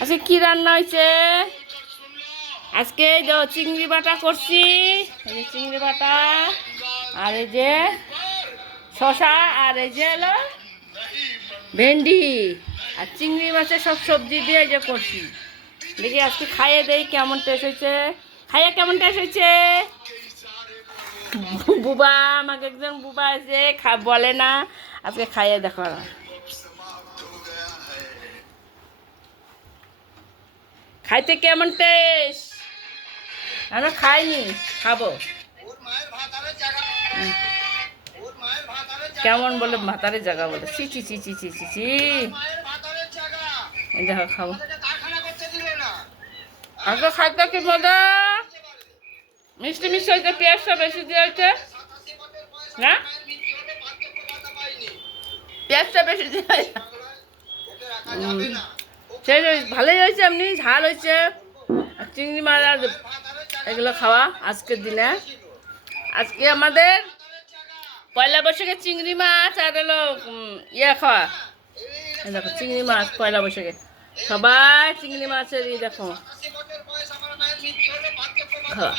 আজকে কি রান্না হয়েছে? আজকে চিংড়ি বাটা করছি, এই যে চিংড়ি বাটা, আর এই যে শশা, আর এই যে হলো ভেন্ডি, আর চিংড়ি মাছের সব সবজি দিয়ে এই যে করছি। দেখি আজকে খাইয়ে দেই কেমন টেস্ট হয়েছে। খাইয়ে কেমন টেস্ট হয়েছে? বুবা, আমাকে একজন বুবা আছে, বলে না, আজকে খাইয়ে দেখো। খাইতে কেমন টেস্ট? আমরা খাইনি, খাবো। কেমন বলে ভাতারের জায়গা বলে, চি চি চি চি চি চি চি। দেখো খাবো। আজকে খাইতে কি মজা, মিষ্টি মিষ্টি হয়েছে, পেঁয়াজটা বেশি দিয়ে হয়েছে না, পেঁয়াজটা বেশি দিয়ে সেই ভালোই হয়েছে, এমনি ঝাল হয়েছে। আর চিংড়ি মাছ আর এগুলো খাওয়া আজকের দিনে। আজকে আমাদের পয়লা বৈশাখে চিংড়ি মাছ আর হলো খাওয়া। দেখো চিংড়ি মাছ পয়লা বৈশাখে সবাই চিংড়ি মাছের দেখো খাওয়া।